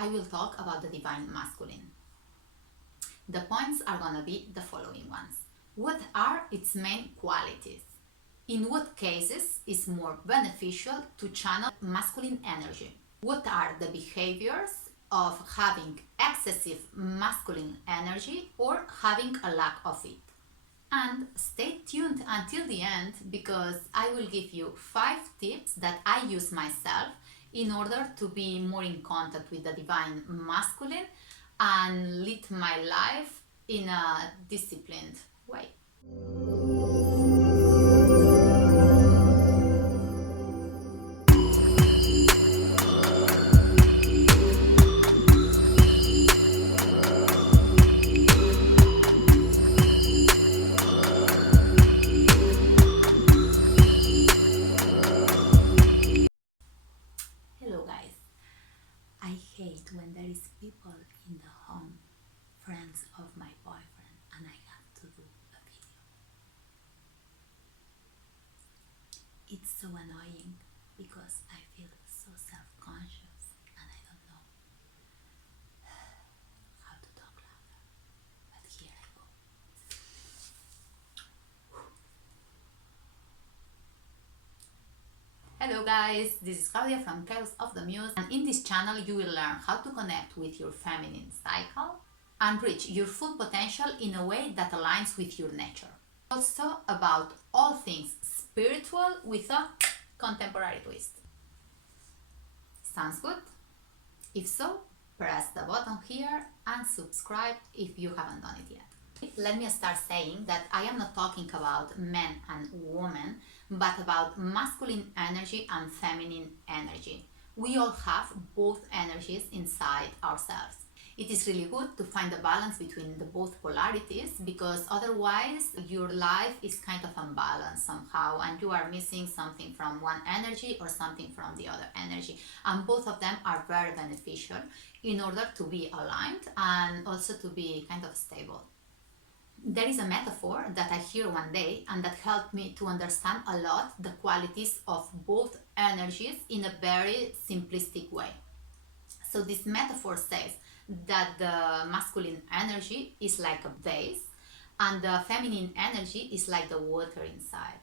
I will talk about the divine masculine. The points are gonna be the following ones. What are its main qualities? In what cases is more beneficial to channel masculine energy? What are the behaviors of having excessive masculine energy or having a lack of it? And stay tuned until the end, because I will give you 5 tips that I use myself in order to be more in contact with the divine masculine and lead my life in a disciplined way. Hello guys, I hate when there is people in the home, friends of my boyfriend, and I have to do a video. It's so annoying because I feel so self-conscious and I don't know how to talk louder, but here I go. Hello guys, this is Claudia from Muse, and in this channel you will learn how to connect with your feminine cycle and reach your full potential in a way that aligns with your nature. Also about all things spiritual with a contemporary twist. Sounds good? If so, press the button here and subscribe if you haven't done it yet. Let me start saying that I am not talking about men and women, but about masculine energy and feminine energy. We all have both energies inside ourselves. It is really good to find a balance between the both polarities, because otherwise your life is kind of unbalanced somehow and you are missing something from one energy or something from the other energy, and both of them are very beneficial in order to be aligned and also to be kind of stable. There is a metaphor that I hear one day and that helped me to understand a lot the qualities of both energies in a very simplistic way. So this metaphor says that the masculine energy is like a vase and the feminine energy is like the water inside.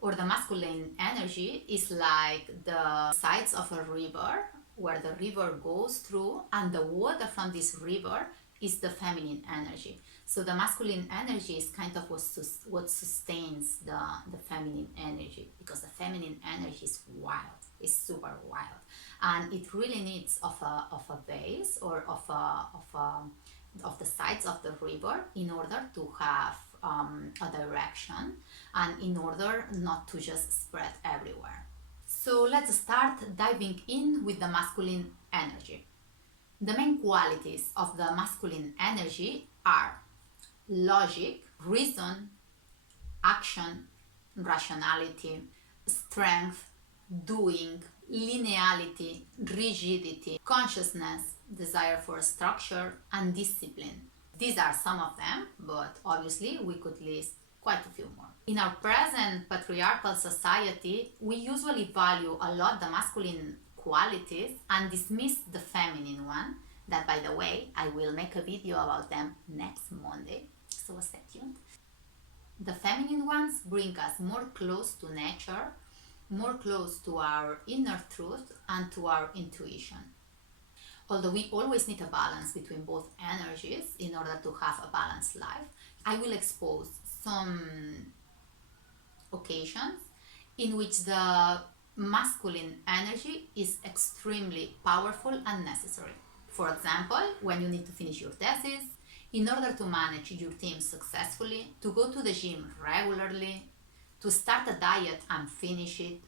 Or the masculine energy is like the sides of a river where the river goes through, and the water from this river is the feminine energy. So the masculine energy is kind of what sustains the feminine energy, because the feminine energy is wild, is super wild, and it really needs of a base or of the sides of the river in order to have a direction and in order not to just spread everywhere. So let's start diving in with the masculine energy. The main qualities of the masculine energy are logic, reason, action, rationality, strength, doing, lineality, rigidity, consciousness, desire for structure, and discipline. These are some of them, but obviously we could list quite a few more. In our present patriarchal society, we usually value a lot the masculine qualities and dismiss the feminine one, that, by the way, I will make a video about them next Monday, so stay tuned. The feminine ones bring us more close to nature, more close to our inner truth and to our intuition. Although we always need a balance between both energies in order to have a balanced life, I will expose some occasions in which the masculine energy is extremely powerful and necessary. For example, when you need to finish your thesis, in order to manage your team successfully, to go to the gym regularly, to start a diet and finish it,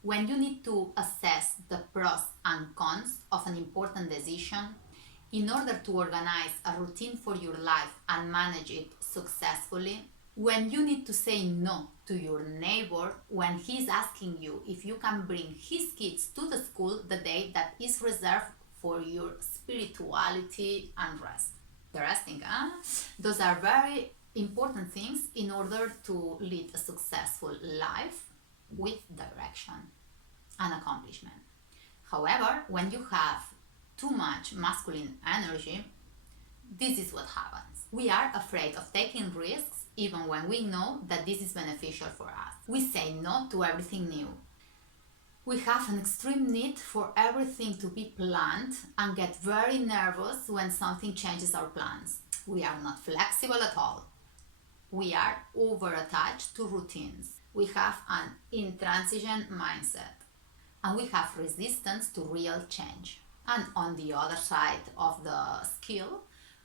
when you need to assess the pros and cons of an important decision, in order to organize a routine for your life and manage it successfully, when you need to say no to your neighbor when he's asking you if you can bring his kids to the school the day that is reserved for your spirituality and rest. Interesting, huh? Those are very important things in order to lead a successful life with direction and accomplishment. However, when you have too much masculine energy, this is what happens. We are afraid of taking risks even when we know that this is beneficial for us. We say no to everything new. We have an extreme need for everything to be planned and get very nervous when something changes our plans. We are not flexible at all. We are over-attached to routines. We have an intransigent mindset. And we have resistance to real change. And on the other side of the scale,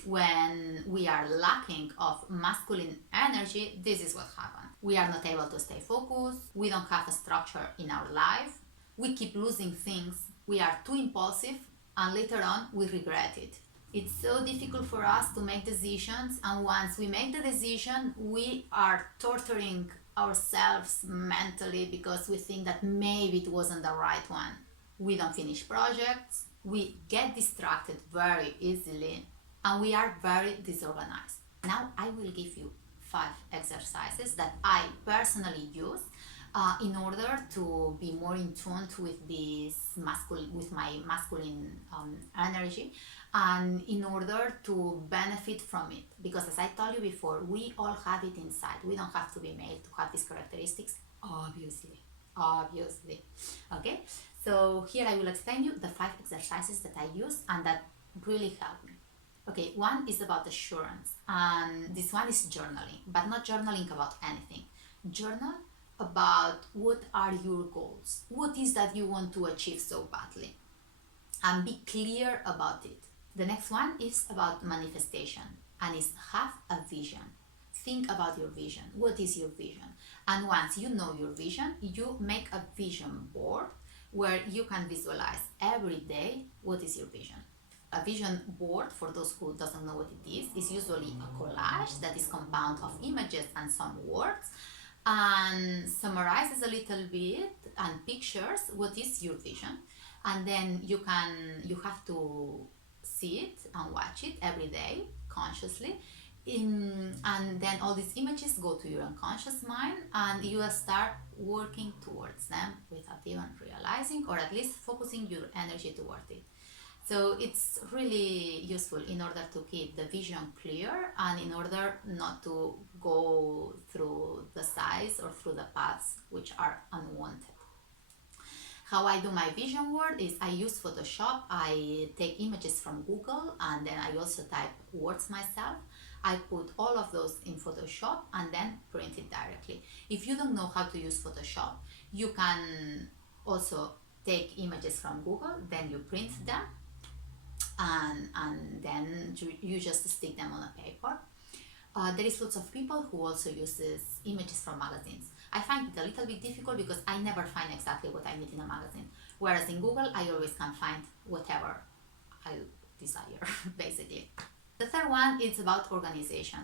when we are lacking of masculine energy, this is what happens. We are not able to stay focused. We don't have a structure in our life. We keep losing things. We are too impulsive, and later on we regret it. It's so difficult for us to make decisions, and once we make the decision, we are torturing ourselves mentally because we think that maybe it wasn't the right one. We don't finish projects, we get distracted very easily, and we are very disorganized. Now I will give you 5 exercises that I personally use in order to be more in tune with my masculine energy, and in order to benefit from it. Because as I told you before, we all have it inside. We don't have to be male to have these characteristics, obviously. Okay, so here I will explain you the 5 exercises that I use and that really help me. Okay, one is about assurance, and this one is journaling, but not journaling about anything. Journal about what are your goals, what is that you want to achieve so badly, and be clear about it. The next one is about manifestation, and is have a vision. Think about your vision. What is your vision? And once you know your vision, you make a vision board where you can visualize every day what is your vision. A vision board, for those who doesn't know what it is usually a collage that is compound of images and some words, and summarizes a little bit and pictures what is your vision. And then you have to see it and watch it every day consciously, and then all these images go to your unconscious mind, and you will start working towards them without even realizing, or at least focusing your energy toward it. So it's really useful in order to keep the vision clear and in order not to go through the sides or through the paths which are unwanted. How I do my vision board is I use Photoshop. I take images from Google, and then I also type words myself. I put all of those in Photoshop and then print it directly. If you don't know how to use Photoshop, you can also take images from Google, then you print them, and then you just stick them on a paper. There is lots of people who also uses images from magazines. I find it a little bit difficult because I never find exactly what I need in a magazine. Whereas in Google, I always can find whatever I desire, basically. The third one is about organization.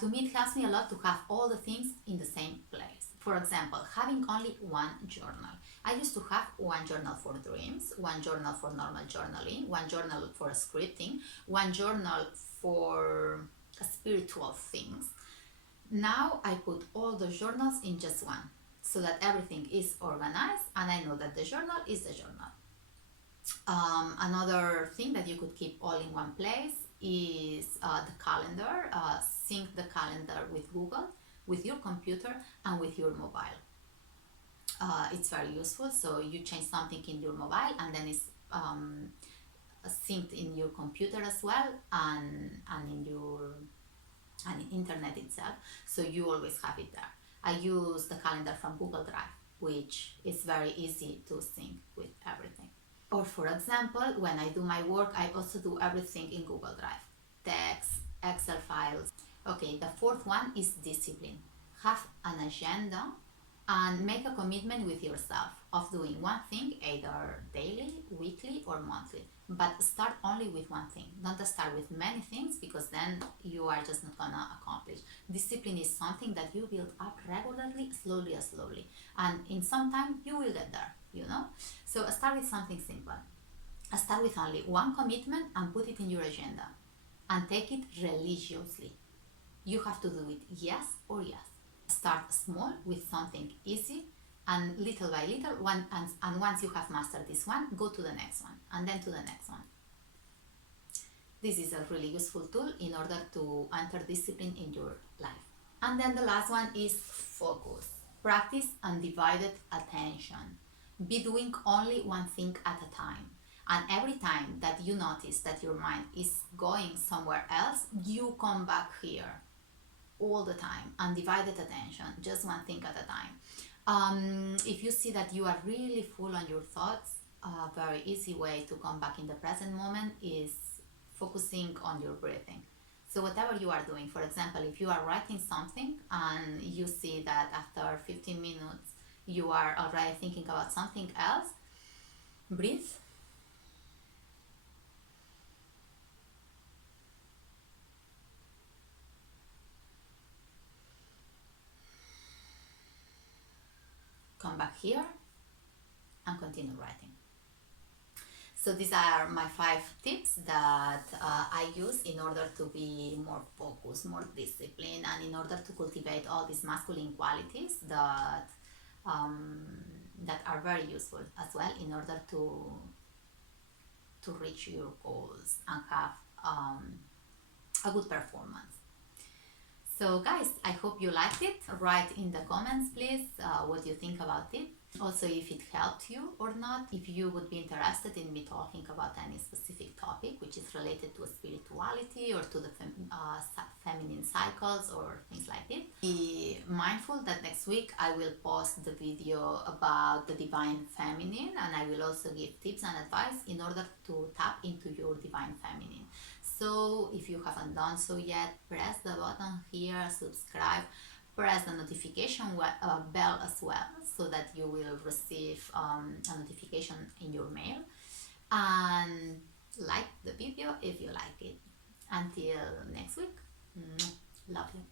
To me, it helps me a lot to have all the things in the same place. For example, having only one journal. I used to have one journal for dreams, one journal for normal journaling, one journal for scripting, one journal for spiritual things. Now I put all the journals in just one, so that everything is organized and I know that the journal is the journal. Another thing that you could keep all in one place is the calendar. Sync the calendar with Google, with your computer, and with your mobile. It's very useful. So you change something in your mobile, and then it's synced in your computer as well, and in your internet itself. So you always have it there. I use the calendar from Google Drive, which is very easy to sync with everything. Or for example, when I do my work, I also do everything in Google Drive. Text, Excel files. Okay, the fourth one is discipline. Have an agenda and make a commitment with yourself of doing one thing either daily, weekly, or monthly. But start only with one thing. Don't start with many things, because then you are just not gonna accomplish. Discipline is something that you build up regularly, slowly. And in some time, you will get there, you know? So start with something simple. Start with only one commitment and put it in your agenda. And take it religiously. You have to do it yes or yes. Start small with something easy, and little by little, and once you have mastered this one, go to the next one, and then to the next one. This is a really useful tool in order to enter discipline in your life. And then the last one is focus. Practice undivided attention. Be doing only one thing at a time. And every time that you notice that your mind is going somewhere else, you come back here all the time. Undivided attention, just one thing at a time. If you see that you are really full on your thoughts, a very easy way to come back in the present moment is focusing on your breathing. So whatever you are doing, for example, if you are writing something and you see that after 15 minutes you are already thinking about something else, breathe. Come back here and continue writing. So these are my 5 tips that I use in order to be more focused, more disciplined, and in order to cultivate all these masculine qualities that are very useful as well in order to reach your goals and have a good performance. So guys, I hope you liked it. Write in the comments please what you think about it. Also, if it helped you or not, if you would be interested in me talking about any specific topic which is related to spirituality or to the feminine cycles or things like this. Be mindful that next week I will post the video about the divine feminine, and I will also give tips and advice in order to tap into your divine feminine. So if you haven't done so yet, press the button here, subscribe, press the notification bell as well so that you will receive a notification in your mail, and like the video if you like it. Until next week, love you.